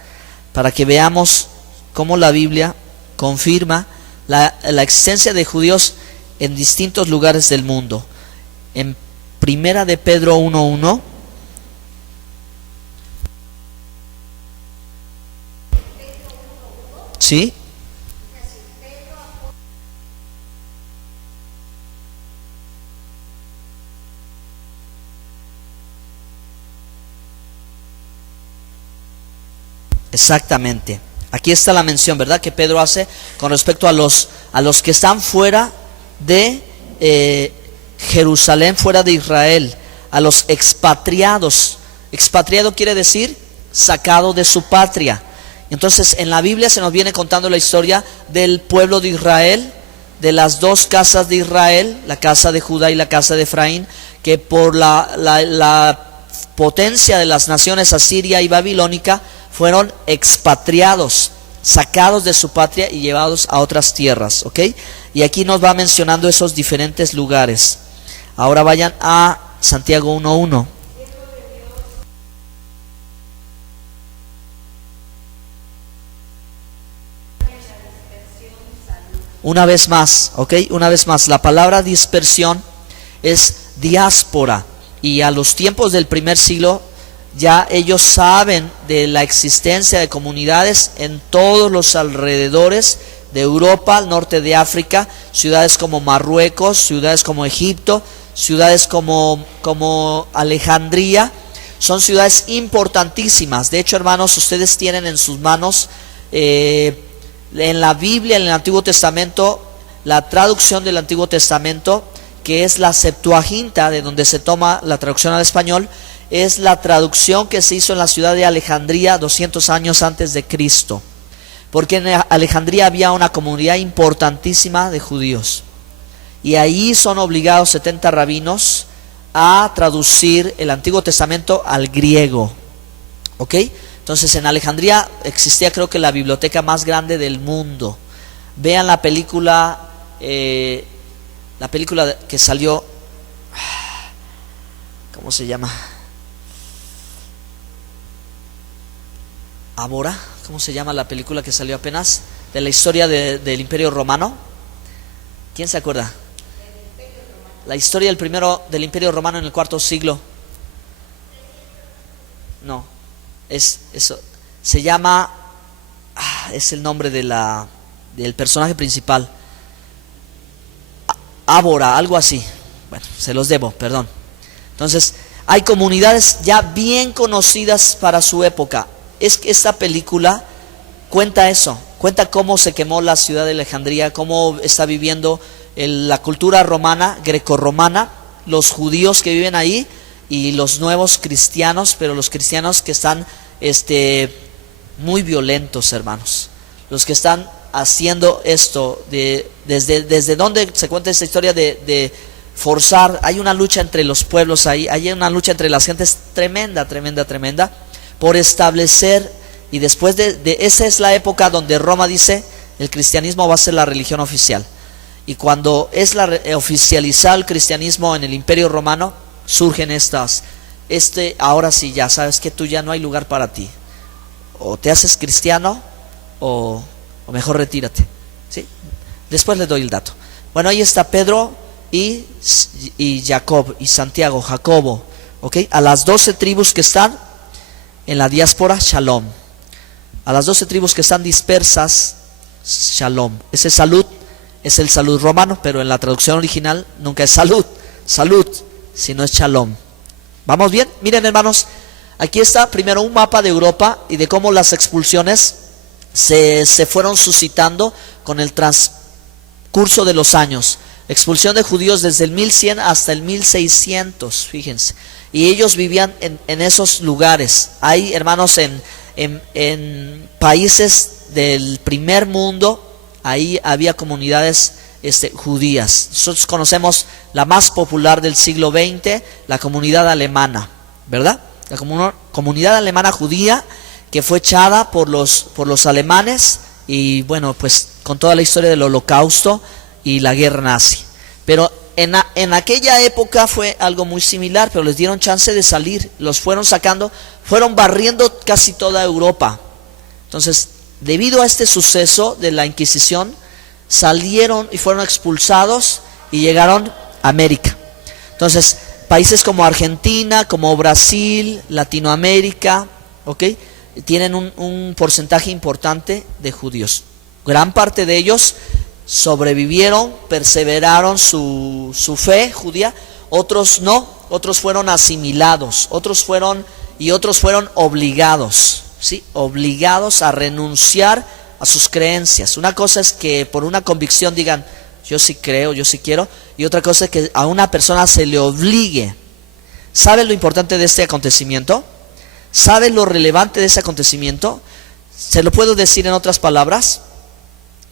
para que veamos cómo la Biblia confirma la existencia de judíos en distintos lugares del mundo. En Primera de Pedro 1:1. ¿Sí? Exactamente. Aquí está la mención, ¿verdad?, que Pedro hace con respecto a los que están fuera de Jerusalén, fuera de Israel, a los expatriados. Expatriado quiere decir sacado de su patria. Entonces, en la Biblia se nos viene contando la historia del pueblo de Israel, de las dos casas de Israel, la casa de Judá y la casa de Efraín, que por la potencia de las naciones asiria y babilónica fueron expatriados, sacados de su patria y llevados a otras tierras, ¿ok? Y aquí nos va mencionando esos diferentes lugares. Ahora vayan a Santiago 1:1. Una vez más, ¿ok? Una vez más, la palabra dispersión es diáspora. Y a los tiempos del primer siglo ya ellos saben de la existencia de comunidades en todos los alrededores de Europa, al norte de África, ciudades como Marruecos, ciudades como Egipto, ciudades como Alejandría. Son ciudades importantísimas. De hecho, hermanos, ustedes tienen en sus manos en la Biblia, en el Antiguo Testamento, la traducción del Antiguo Testamento, que es la Septuaginta, de donde se toma la traducción al español. Es la traducción que se hizo en la ciudad de Alejandría 200 años antes de Cristo, porque en Alejandría había una comunidad importantísima de judíos, y ahí son obligados 70 rabinos a traducir el Antiguo Testamento al griego, ¿ok? Entonces, en Alejandría existía, creo que, la biblioteca más grande del mundo. Vean la película que salió, ¿cómo se llama? Ábora, ¿cómo se llama la película que salió apenas? De la historia del Imperio Romano. ¿Quién se acuerda? La historia del Imperio Romano en el cuarto siglo. No, es eso. Se llama, es el nombre del personaje principal. Ábora, algo así. Bueno, se los debo, perdón. Entonces, hay comunidades ya bien conocidas para su época. Es que esta película cuenta eso, cuenta cómo se quemó la ciudad de Alejandría, cómo está viviendo la cultura romana, grecorromana, los judíos que viven ahí y los nuevos cristianos, pero los cristianos que están muy violentos, hermanos. Los que están haciendo esto, desde donde se cuenta esta historia de forzar. Hay una lucha entre los pueblos ahí, hay una lucha entre las gentes tremenda, por establecer. Y después de esa es la época donde Roma dice: el cristianismo va a ser la religión oficial. Y cuando es oficializado el cristianismo en el Imperio Romano, surgen ahora sí, ya sabes que tú ya no hay lugar para ti. O te haces cristiano o mejor retírate, ¿sí? Después les doy el dato. Bueno, ahí está Pedro y Jacob y Santiago, Jacobo, ¿ok? A las 12 tribus que están en la diáspora, Shalom. A las 12 tribus que están dispersas, Shalom. Ese salud es el salud romano, pero en la traducción original nunca es salud, sino es Shalom. ¿Vamos bien? Miren, hermanos, aquí está primero un mapa de Europa y de cómo las expulsiones se fueron suscitando con el transcurso de los años. Expulsión de judíos desde el 1100 hasta el 1600, fíjense. Y ellos vivían en esos lugares. Hay, hermanos, en países del primer mundo, ahí había comunidades judías. Nosotros conocemos la más popular del siglo XX, la comunidad alemana, ¿verdad? La comunidad alemana judía que fue echada por los alemanes y bueno, pues con toda la historia del Holocausto y la guerra nazi. Pero en aquella época fue algo muy similar, pero les dieron chance de salir, los fueron sacando, fueron barriendo casi toda Europa. Entonces, debido a este suceso de la Inquisición, salieron y fueron expulsados y llegaron a América. Entonces, países como Argentina, como Brasil, Latinoamérica, ¿ok?, tienen un porcentaje importante de judíos. Gran parte de ellos sobrevivieron, perseveraron su fe judía, otros no, otros fueron asimilados, otros fueron obligados, ¿sí? Obligados a renunciar a sus creencias. Una cosa es que por una convicción digan, yo sí creo, yo sí quiero, y otra cosa es que a una persona se le obligue. ¿Sabe lo importante de este acontecimiento? ¿Sabe lo relevante de ese acontecimiento? Se lo puedo decir en otras palabras.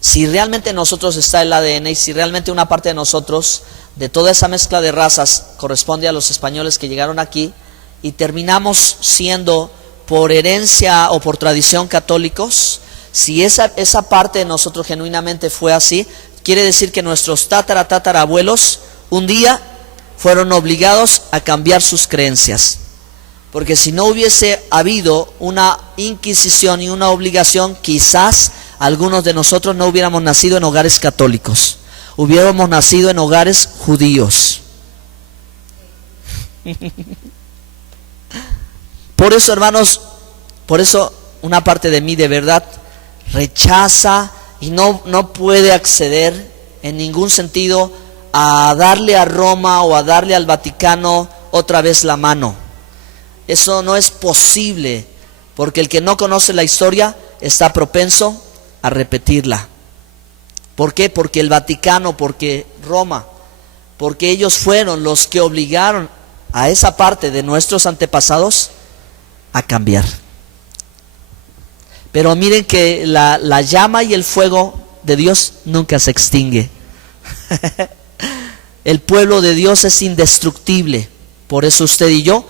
Si realmente en nosotros está el ADN y si realmente una parte de nosotros, de toda esa mezcla de razas, corresponde a los españoles que llegaron aquí y terminamos siendo por herencia o por tradición católicos, si esa parte de nosotros genuinamente fue así, quiere decir que nuestros tatarabuelos un día fueron obligados a cambiar sus creencias. Porque si no hubiese habido una inquisición y una obligación, quizás algunos de nosotros no hubiéramos nacido en hogares católicos, hubiéramos nacido en hogares judíos. Por eso, hermanos, por eso una parte de mí de verdad rechaza y no puede acceder en ningún sentido a darle a Roma o a darle al Vaticano otra vez la mano. Eso no es posible, porque el que no conoce la historia está propenso a repetirla. ¿Por qué? Porque el Vaticano, porque Roma, porque ellos fueron los que obligaron a esa parte de nuestros antepasados a cambiar. Pero miren que la llama y el fuego de Dios nunca se extingue. El pueblo de Dios es indestructible. Por eso usted y yo,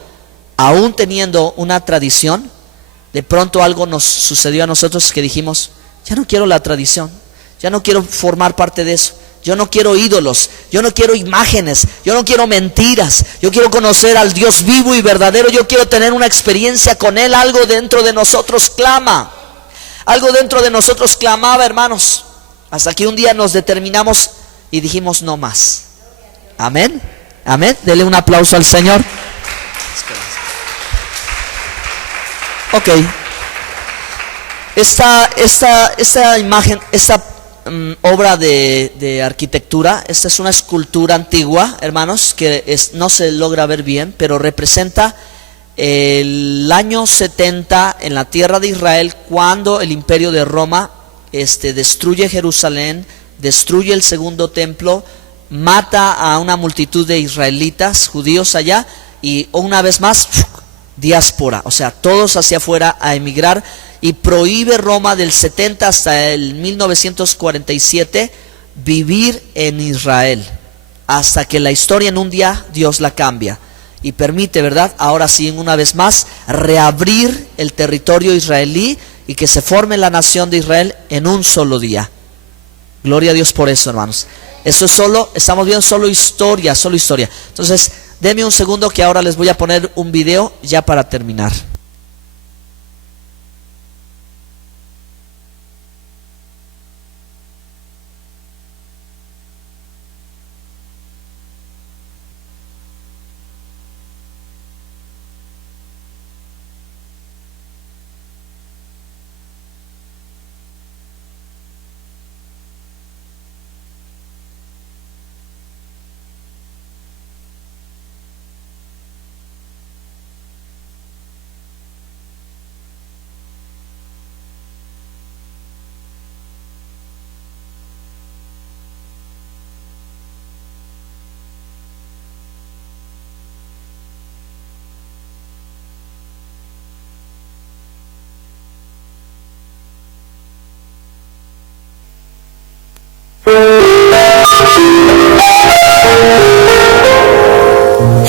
aún teniendo una tradición, de pronto algo nos sucedió a nosotros que dijimos, ya no quiero la tradición, ya no quiero formar parte de eso, yo no quiero ídolos, yo no quiero imágenes, yo no quiero mentiras, yo quiero conocer al Dios vivo y verdadero, yo quiero tener una experiencia con Él. Algo dentro de nosotros clama, algo dentro de nosotros clamaba, hermanos, hasta que un día nos determinamos y dijimos no más. Amén, amén, dele un aplauso al Señor. Ok, esta imagen, esta obra de arquitectura, esta es una escultura antigua, hermanos, que no se logra ver bien, pero representa el año 70 en la tierra de Israel, cuando el imperio de Roma destruye Jerusalén, destruye el segundo templo, mata a una multitud de israelitas, judíos allá, y una vez más, diáspora, o sea, todos hacia afuera a emigrar, y prohíbe Roma del 70 hasta el 1947 vivir en Israel, hasta que la historia en un día Dios la cambia y permite, ¿verdad?, ahora sí, una vez más, reabrir el territorio israelí y que se forme la nación de Israel en un solo día. Gloria a Dios por eso, hermanos. Eso es solo, estamos viendo solo historia, solo historia. Entonces, denme un segundo que ahora les voy a poner un video ya para terminar.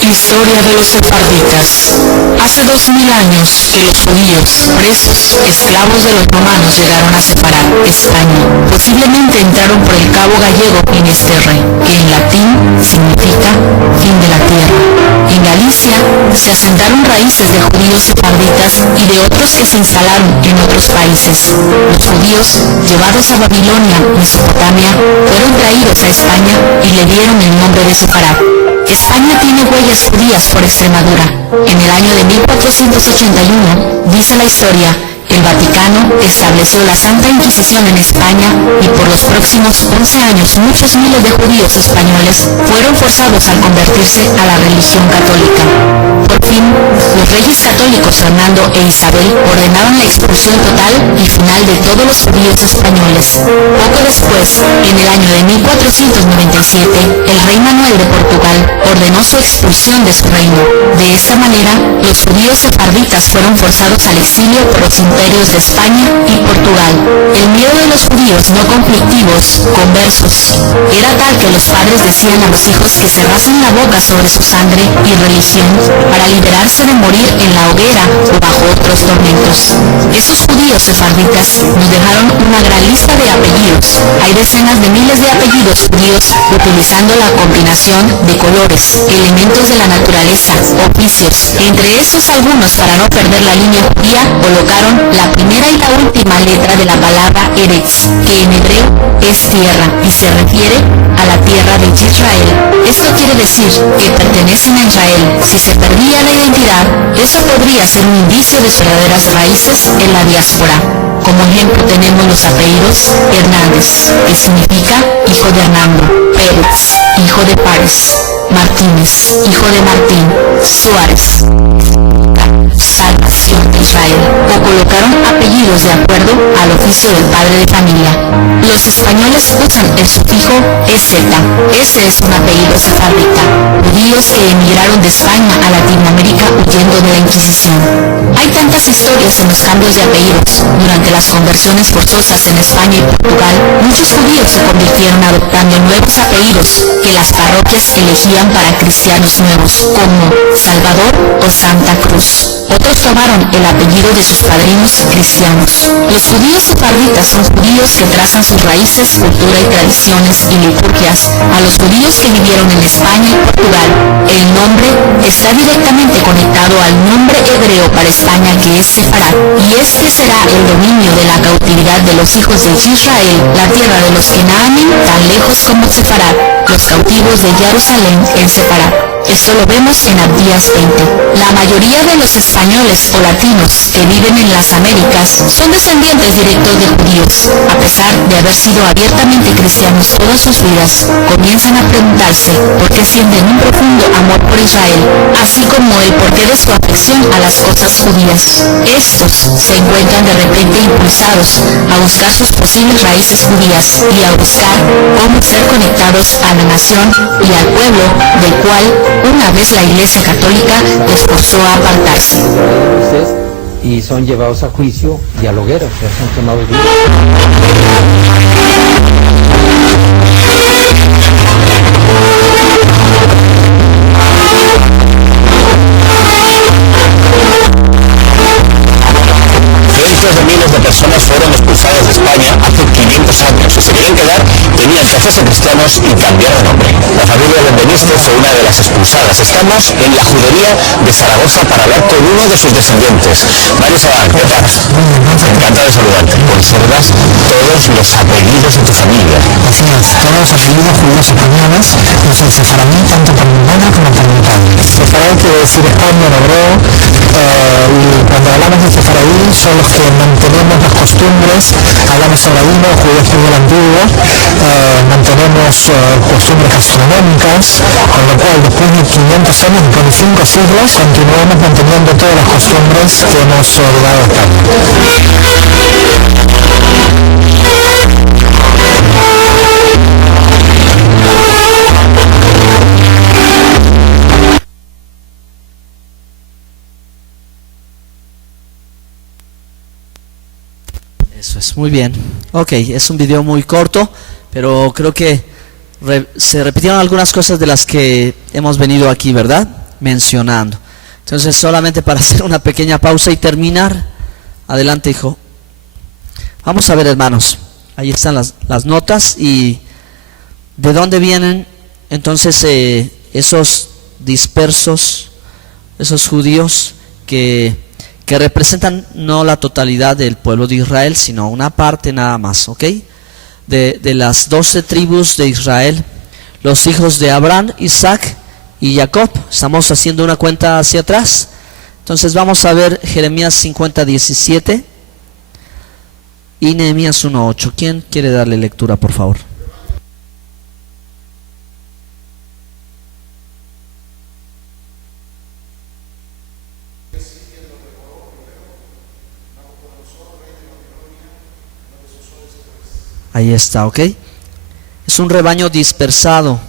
Historia de los sefarditas. Hace 2000 años que los judíos, presos, esclavos de los romanos llegaron a Sefarad, España. Posiblemente entraron por el cabo gallego Finisterre, que en latín significa fin de la tierra. En Galicia se asentaron raíces de judíos sefarditas y de otros que se instalaron en otros países. Los judíos, llevados a Babilonia, Mesopotamia, fueron traídos a España y le dieron el nombre de Sefarad. España tiene huellas judías por Extremadura. En el año de 1481, dice la historia, el Vaticano estableció la Santa Inquisición en España y por los próximos 11 años muchos miles de judíos españoles fueron forzados a convertirse a la religión católica. Por fin, los reyes católicos Fernando e Isabel ordenaron la expulsión total y final de todos los judíos españoles. Poco después, en el año de 1497, el rey Manuel de Portugal ordenó su expulsión de su reino. De esta manera, los judíos sefarditas fueron forzados al exilio por los imperios de España y Portugal. El miedo de los judíos no conflictivos, conversos, era tal que los padres decían a los hijos que cerrasen la boca sobre su sangre y religión para liberarse de morir en la hoguera o bajo otros tormentos. Esos judíos sefarditas nos dejaron una gran lista de apellidos. Hay decenas de miles de apellidos judíos utilizando la combinación de colores, elementos de la naturaleza, oficios. Entre estos algunos, para no perder la línea judía, colocaron la primera y la última letra de la palabra Eretz, que en hebreo es tierra y se refiere a la tierra de Israel. Esto quiere decir que pertenecen a Israel. Si se perdía la identidad, eso podría ser un indicio de sus verdaderas raíces en la diáspora. Como ejemplo tenemos los apellidos Hernández, que significa hijo de Hernando, Pérez, hijo de Párez, Martínez, hijo de Martín, Suárez, salvación de Israel, o colocaron apellidos de acuerdo al oficio del padre de familia. Los españoles usan el sufijo EZ. Ese es un apellido sefardita. Judíos que emigraron de España a Latinoamérica huyendo de la Inquisición. Hay tantas historias en los cambios de apellidos. Durante las conversiones forzosas en España y Portugal, muchos judíos se convirtieron adoptando nuevos apellidos que las parroquias elegían para cristianos nuevos, como Salvador o Santa Cruz. Otros tomaron el apellido de sus padrinos cristianos. Los judíos sefarditas son judíos que trazan sus raíces, cultura y tradiciones y liturgias a los judíos que vivieron en España y Portugal. El nombre está directamente conectado al nombre hebreo para España, que es Sefarad, y este será el dominio de la cautividad de los hijos de Israel, la tierra de los Kenaanim, tan lejos como Sefarad, los cautivos de Jerusalén en Sefarad. Esto lo vemos en Abdías 20. La mayoría de los españoles o latinos que viven en las Américas son descendientes directos de judíos. A pesar de haber sido abiertamente cristianos todas sus vidas, comienzan a preguntarse por qué sienten un profundo amor por Israel, así como el porqué de su afección a las cosas judías. Estos se encuentran de repente impulsados a buscar sus posibles raíces judías y a buscar cómo ser conectados a la nación y al pueblo del cual una vez la Iglesia Católica les forzó a apartarse. Y son llevados a juicio y a la hoguera, o sea, son quemados vivos. Cientos de miles de personas fueron expulsadas de España hace 500 años. Si se querían quedar, tenían que hacerse cristianos y cambiar de nombre. La familia de Benítez fue una de las expulsadas. Estamos en la judería de Zaragoza para hablar con uno de sus descendientes. Mario Sabán, ¿qué tal? Encantado de saludarte. Conservas todos los apellidos de tu familia. Así es, todos los apellidos judíos españoles, los del sefaradí, tanto por mi madre como por mi padre. Sefaradí quiere decir España en hebreo, y cuando hablamos de sefaradí son los que mantenemos las costumbres, hablamos sabradino, judío español antiguo, mantenemos costumbres gastronómicas, con lo cual después de 500 años, con 5 siglos, continuamos manteniendo todas las costumbres que hemos heredado a España. Eso es, muy bien. Ok, es un video muy corto, pero creo que se repitieron algunas cosas de las que hemos venido aquí, ¿verdad?, mencionando. Entonces, solamente para hacer una pequeña pausa y terminar. Adelante, hijo. Vamos a ver, hermanos, ahí están las notas. Y ¿de dónde vienen entonces esos dispersos, esos judíos que representan no la totalidad del pueblo de Israel, sino una parte nada más, ¿ok? De las 12 tribus de Israel, los hijos de Abraham, Isaac y Jacob. Estamos haciendo una cuenta hacia atrás. Entonces vamos a ver Jeremías 50:17 y Nehemías 1:8. ¿Quién quiere darle lectura, por favor? Ahí está, ¿ok? Es un rebaño dispersado,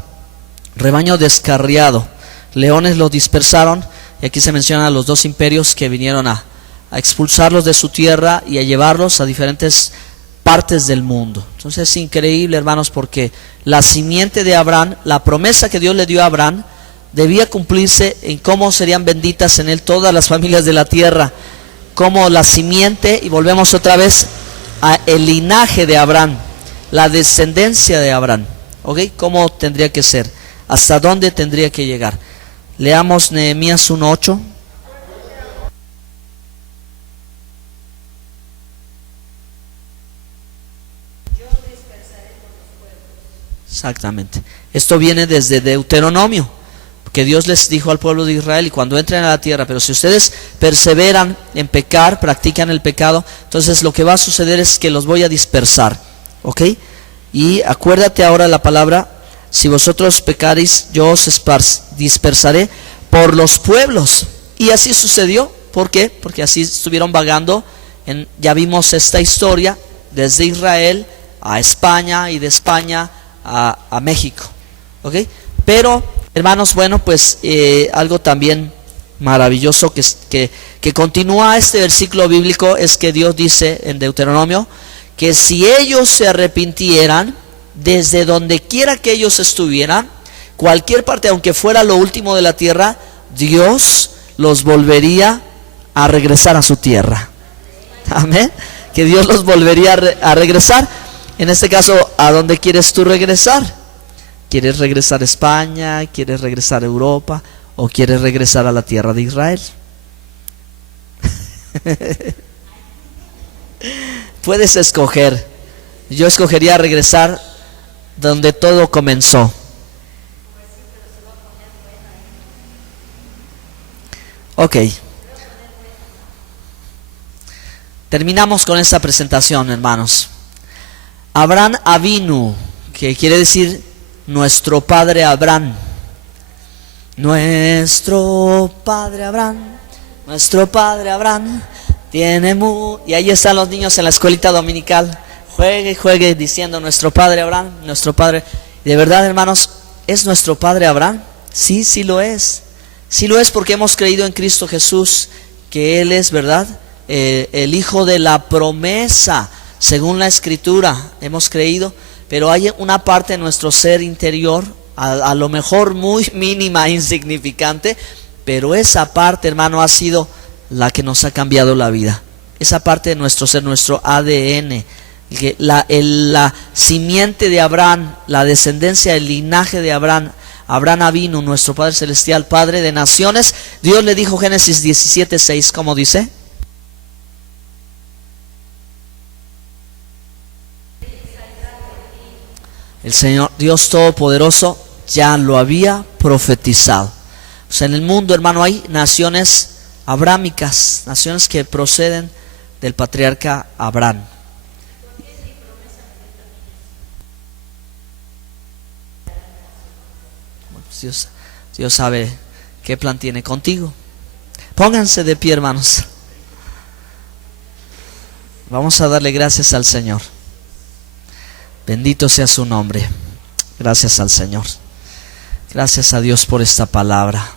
rebaño descarriado. Leones lo dispersaron, y aquí se mencionan los dos imperios que vinieron a expulsarlos de su tierra y a llevarlos a diferentes partes del mundo. Entonces es increíble, hermanos, porque la simiente de Abraham, la promesa que Dios le dio a Abraham, debía cumplirse en cómo serían benditas en él todas las familias de la tierra, como la simiente, y volvemos otra vez a el linaje de Abraham, la descendencia de Abraham, ¿ok? ¿Cómo tendría que ser? ¿Hasta dónde tendría que llegar? Leamos Nehemías 1:8. Exactamente. Esto viene desde Deuteronomio, que Dios les dijo al pueblo de Israel: y cuando entren a la tierra, pero si ustedes perseveran en pecar, practican el pecado, entonces lo que va a suceder es que los voy a dispersar, ¿ok? Y acuérdate ahora la palabra: si vosotros pecaréis, yo os dispersaré por los pueblos. Y así sucedió. ¿Por qué? Porque así estuvieron vagando. Ya vimos esta historia desde Israel a España y de España a México, ¿ok? Pero, hermanos, bueno, pues algo también maravilloso que continúa este versículo bíblico es que Dios dice en Deuteronomio que si ellos se arrepintieran, desde donde quiera que ellos estuvieran, cualquier parte, aunque fuera lo último de la tierra, Dios los volvería a regresar a su tierra. Amén. Que Dios los volvería a regresar. En este caso, ¿a dónde quieres tú regresar? ¿Quieres regresar a España? ¿Quieres regresar a Europa? ¿O quieres regresar a la tierra de Israel? Puedes escoger. Yo escogería regresar donde todo comenzó. Ok. Terminamos con esta presentación, hermanos. Abraham Avinu, que quiere decir nuestro padre Abraham. Nuestro padre Abraham tiene y ahí están los niños en la escuelita dominical. Juegue diciendo nuestro padre Abraham, nuestro padre. De verdad, hermanos, ¿es nuestro padre Abraham? Sí, sí lo es. Sí lo es, porque hemos creído en Cristo Jesús, que Él es, ¿verdad?, el hijo de la promesa, según la Escritura. Hemos creído, pero hay una parte de nuestro ser interior, a lo mejor muy mínima, insignificante, pero esa parte, hermano, ha sido la que nos ha cambiado la vida. Esa parte de nuestro ser, nuestro ADN, la simiente de Abraham, la descendencia, el linaje de Abraham. Abraham Avinu, nuestro Padre Celestial, Padre de naciones. Dios le dijo, Génesis 17:6, ¿cómo dice? El Señor Dios Todopoderoso ya lo había profetizado. O sea, en el mundo, hermano, hay naciones abrámicas, naciones que proceden del patriarca Abraham. Dios sabe qué plan tiene contigo. Pónganse de pie, hermanos. Vamos a darle gracias al Señor. Bendito sea su nombre. Gracias al Señor. Gracias a Dios por esta palabra.